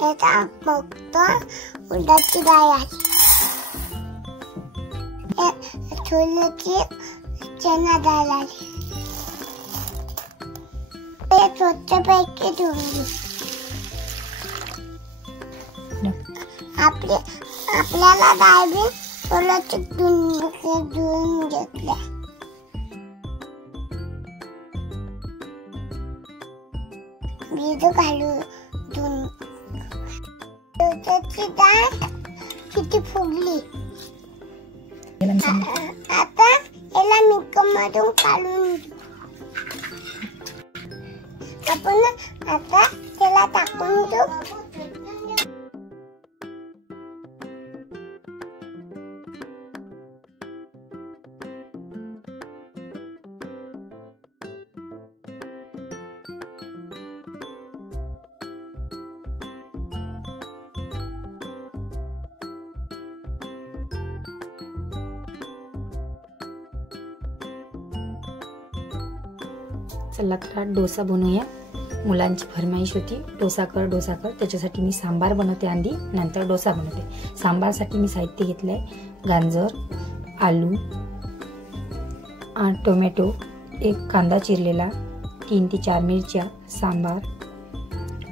याचा फक्त उडदाची डाळ आहे, छोलेची चना डाळ आहे. ते स्वच्छपैकी धुवून घेऊ. आपल्याला डाळ बी छोलेची धुवून घेतल्या. भिजू घालू धुवून. त्याची डाळ किती फुगली. आता याला मिक्सर मधून काढून घेऊ. आपण आता त्याला टाकून देऊ. चला तर डोसा बनवूया. मुलांची फरमाईश होती डोसा कर डोसा कर, त्याच्यासाठी मी सांबार बनवते आधी, नंतर डोसा बनवते. सांबारसाठी मी साहित्य घेतलंय गाजर, आलू, टोमॅटो, एक कांदा चिरलेला, 3 ते 4 मिरच्या, सांबार,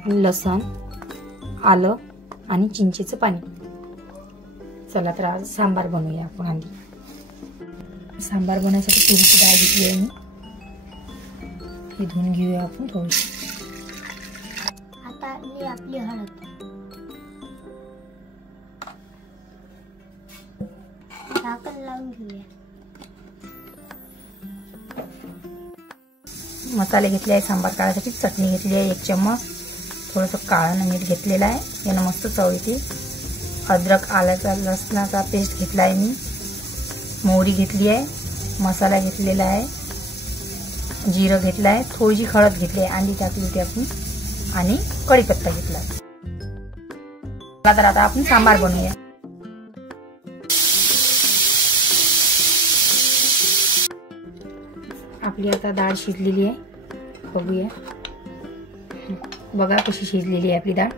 लसण, आलं आणि चिंचेचं पाणी. चला तर आज सांबार बनवूया आपण. आधी सांबार बनवण्यासाठी तुरीची डाळ घेतली आहे मी. हे धुवून घेऊया आपण थोडीशी. आता आपली हळद, झाकण लावून घेऊया. मसाले घेतले आहे सांबार काढायसाठी. चटणी घेतली आहे 1 चम्मच, थोडंसं काळं मीठ घेतलेलं आहे, यानं मस्त चव येते. अद्रक आल्याचा लसणाचा पेस्ट घेतला आहे मी. मोहरी घेतली आहे, मसाला घेतलेला आहे, जिरं घेतलं आहे, थोडीशी हळद घेतली आहे, अंडी टाकली होती आपण, आणि कढीपत्ता घेतला. तर आता आपण सांबार बनवूया. आपली आता डाळ शिजलेली आहे, बघूया. बघा कशी शिजलेली आहे आपली डाळ.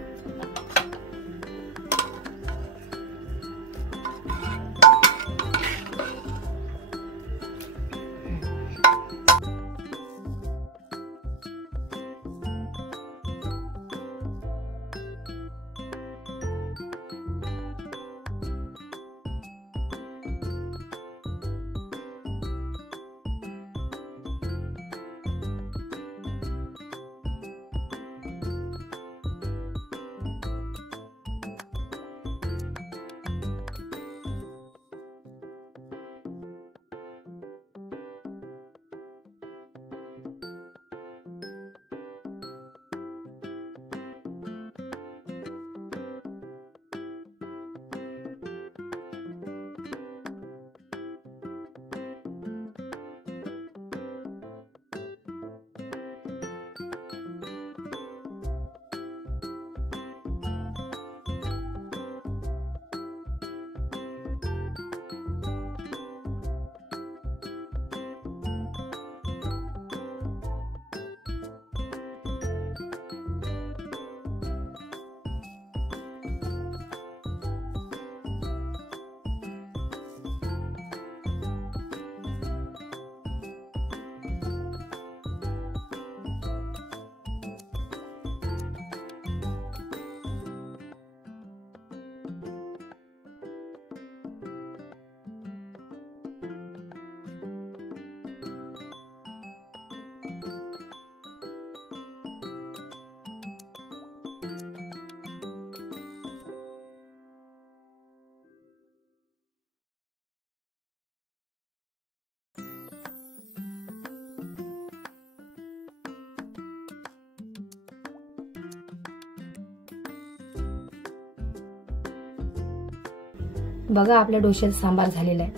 बघा आपल्या डोश्याचा सांबार झालेला आहे.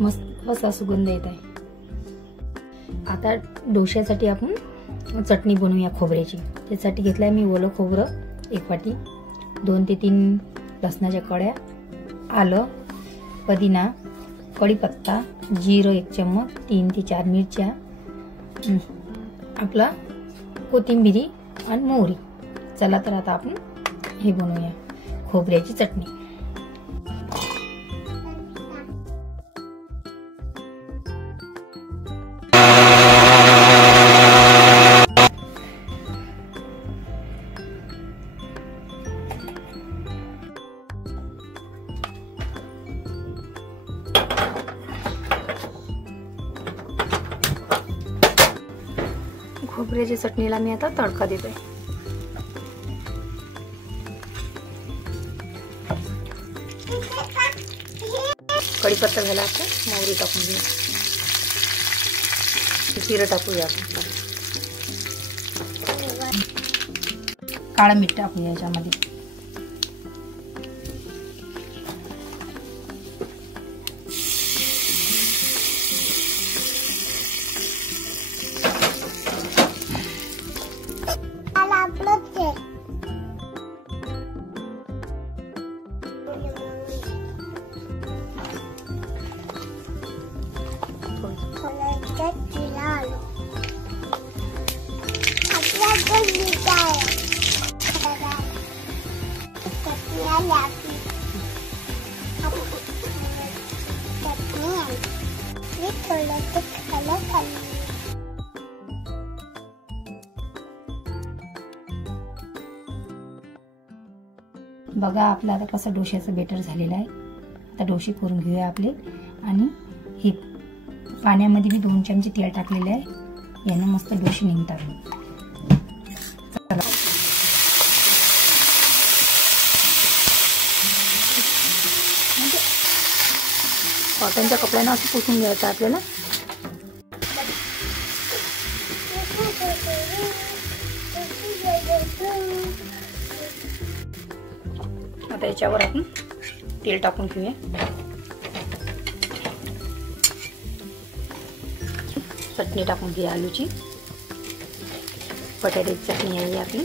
मस्त असा सुगंध येत आहे. आता डोश्यासाठी आपण चटणी बनवूया खोबऱ्याची. त्यासाठी घेतलाय मी ओलं खोबरं 1 वाटी, 2 ते 3 लसणाच्या कळ्या, आलं, पुदिना, कढीपत्ता, जिरं 1 चम्मच, 3 ते 4 मिरच्या, आपला कोथिंबिरी आणि मोहरी. चला तर आता आपण हे बनवूया खोबऱ्याची चटणी. खोबऱ्याच्या चटणीला मी आता तडका देतोय. कढीपत्ता झाला आता मोहरी टाकून घेऊ. जिरं टाकूया आपण. काळं मीठ टाकूया याच्यामध्ये. बघा आपलं आता कसं डोश्याचं बेटर झालेलं आहे. आता डोसे करून घेऊया आपले. आणि हे पाण्यामध्ये मी 2 चमचे तेल टाकलेले आहे. यानं मस्त डोसे निघतात. कॉटनच्या कपड्यानं असं पुसून घ्यायचं आपल्याला. आता याच्यावर आपण तेल टाकून घेऊया. चटणी टाकून घेऊया आलूची. बटाट्याची चटणी आहे आपली.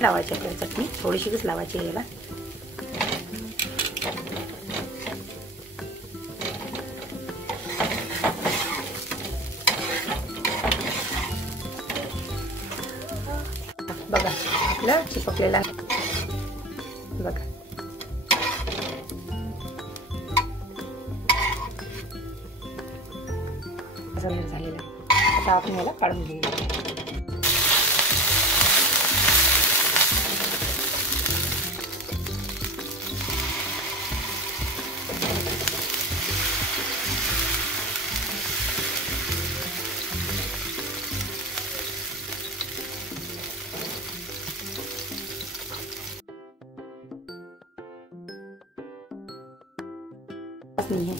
लावायची आपल्याला चटणी. थोडीशीच लावायची याला. बघा आपलं चिपकलेला बघा. झालेला. आता आपण याला काढून घेऊया. नहीं है.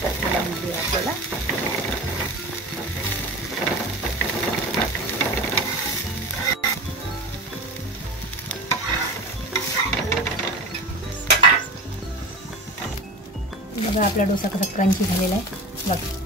आपल्याला बघा आपला डोसा कसा क्रंची झालेला आहे. बघा